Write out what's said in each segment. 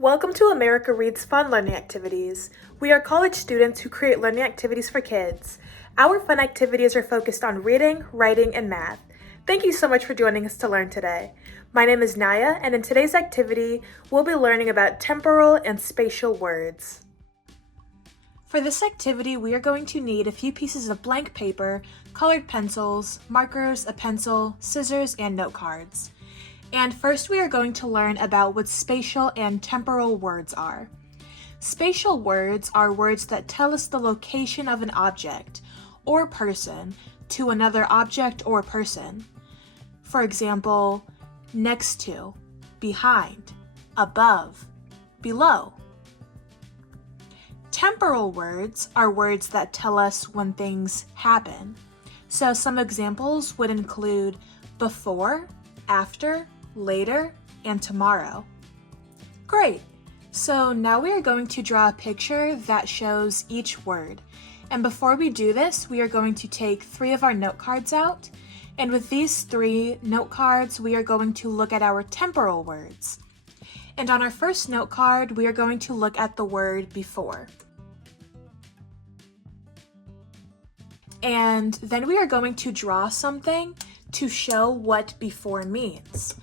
Welcome to America Reads Fun Learning Activities. We are college students who create learning activities for kids. Our fun activities are focused on reading, writing, and math. Thank you so much for joining us to learn today. My name is Naya, and in today's activity, we'll be learning about temporal and spatial words. For this activity, we are going to need a few pieces of blank paper, colored pencils, markers, a pencil, scissors, and note cards. And first we are going to learn about what spatial and temporal words are. Spatial words are words that tell us the location of an object or person to another object or person. For example, next to, behind, above, below. Temporal words are words that tell us when things happen. So some examples would include before, after, later, and tomorrow. Great! So now we are going to draw a picture that shows each word. And before we do this, we are going to take 3 of our note cards out. And with these 3 note cards, we are going to look at our temporal words. And on our first note card, we are going to look at the word before. And then we are going to draw something to show what before means.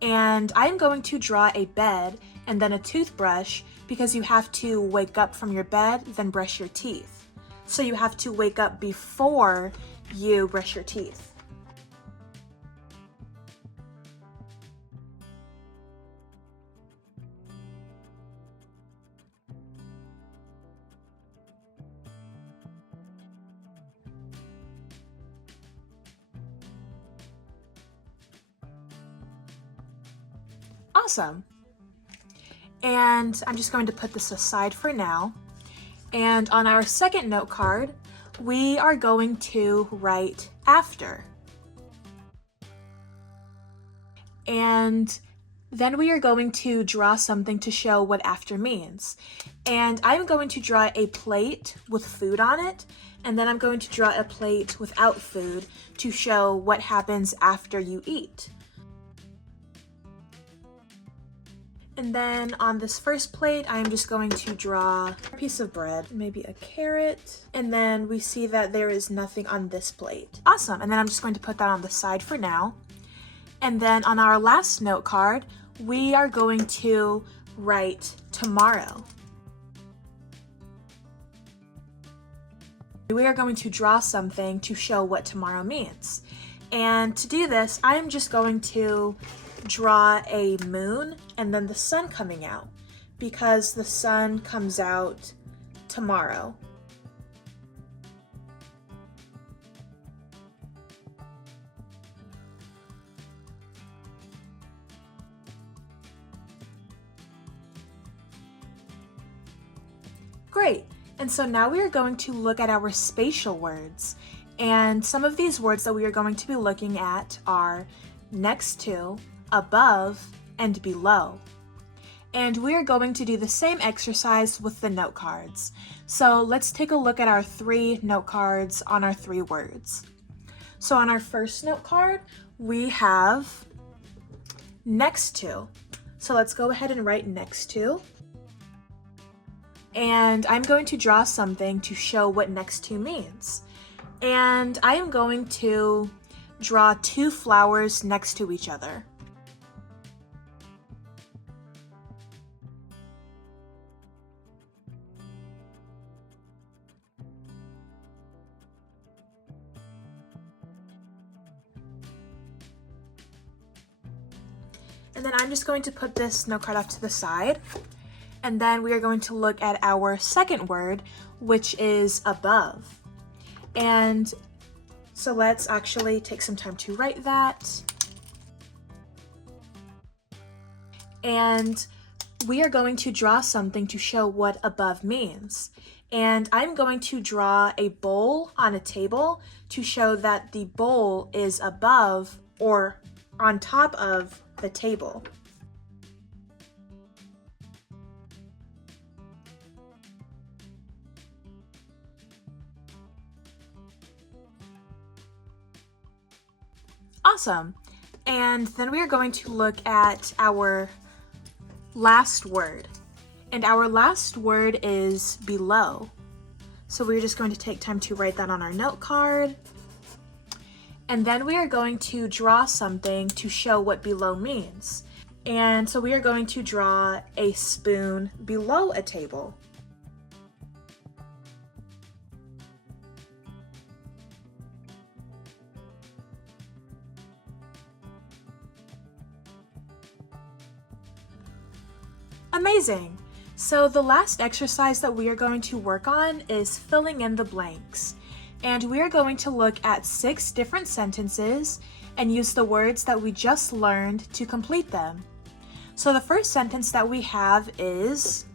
And I'm going to draw a bed and then a toothbrush because you have to wake up from your bed, then brush your teeth. So you have to wake up before you brush your teeth. Awesome. And I'm just going to put this aside for now. And on our second note card, we are going to write after. And then we are going to draw something to show what after means. And I'm going to draw a plate with food on it, and then I'm going to draw a plate without food to show what happens after you eat. And then on this first plate, I'm just going to draw a piece of bread, maybe a carrot, and then we see that there is nothing on this plate. Awesome, and then I'm just going to put that on the side for now. And then on our last note card, we are going to write tomorrow. We are going to draw something to show what tomorrow means. And to do this, I am just going to draw a moon and then the sun coming out because the sun comes out tomorrow. Great, and so now we are going to look at our spatial words, and some of these words that we are going to be looking at are next to, above, and below. And we are going to do the same exercise with the note cards. So let's take a look at our 3 note cards on our 3 words. So on our first note card, we have next to. So let's go ahead and write next to. And I'm going to draw something to show what next to means. And I am going to draw 2 flowers next to each other. And then I'm just going to put this note card off to the side. And then we are going to look at our second word, which is above. And so let's actually take some time to write that. And we are going to draw something to show what above means. And I'm going to draw a bowl on a table to show that the bowl is above or on top of the table. Awesome. And then we are going to look at our last word. And our last word is below. So we're just going to take time to write that on our note card. And then we are going to draw something to show what below means. And so we are going to draw a spoon below a table. Amazing! So the last exercise that we are going to work on is filling in the blanks. And we are going to look at 6 different sentences and use the words that we just learned to complete them. So the first sentence that we have is,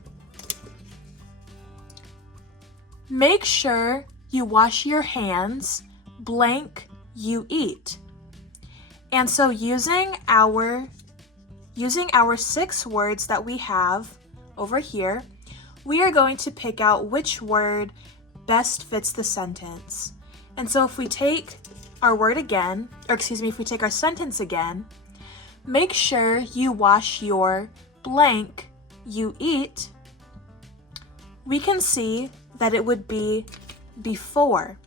make sure you wash your hands, blank, you eat. And so using our 6 words that we have over here, we are going to pick out which word best fits the sentence. And so if we take our word again, if we take our sentence again, make sure you wash your blank, you eat, we can see that it would be before.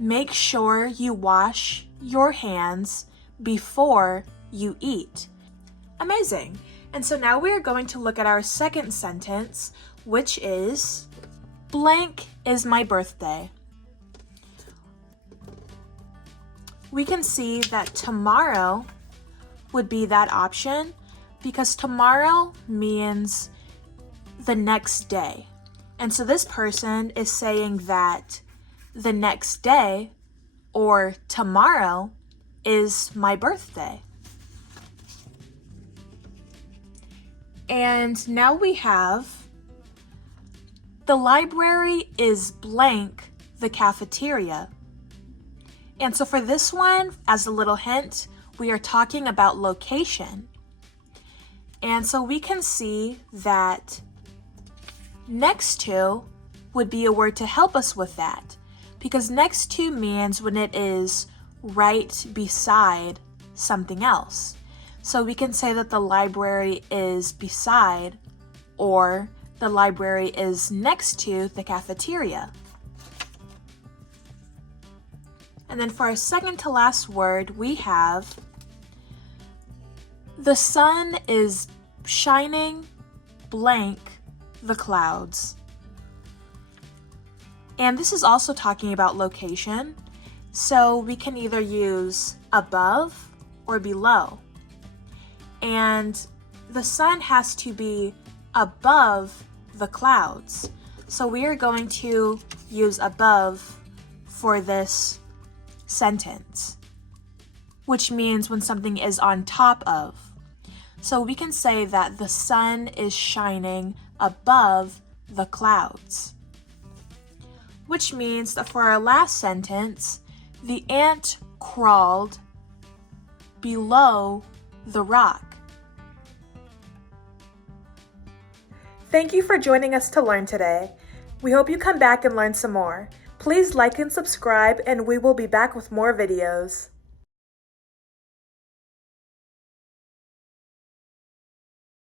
Make sure you wash your hands before you eat. Amazing. And so now we are going to look at our second sentence, which is, blank is my birthday. We can see that tomorrow would be that option because tomorrow means the next day. And so this person is saying that the next day or tomorrow is my birthday. And now we have, the library is blank the cafeteria. And so for this one, as a little hint, we are talking about location. And so we can see that next to would be a word to help us with that, because next to means when it is right beside something else. So we can say that the library is beside, or the library is next to the cafeteria. And then for our second to last word, we have, the sun is shining blank the clouds. And this is also talking about location. So we can either use above or below. And the sun has to be above the clouds. So we are going to use above for this sentence, which means when something is on top of. So we can say that the sun is shining above the clouds, which means that for our last sentence, the ant crawled below the rock. Thank you for joining us to learn today. We hope you come back and learn some more. Please like and subscribe, and we will be back with more videos.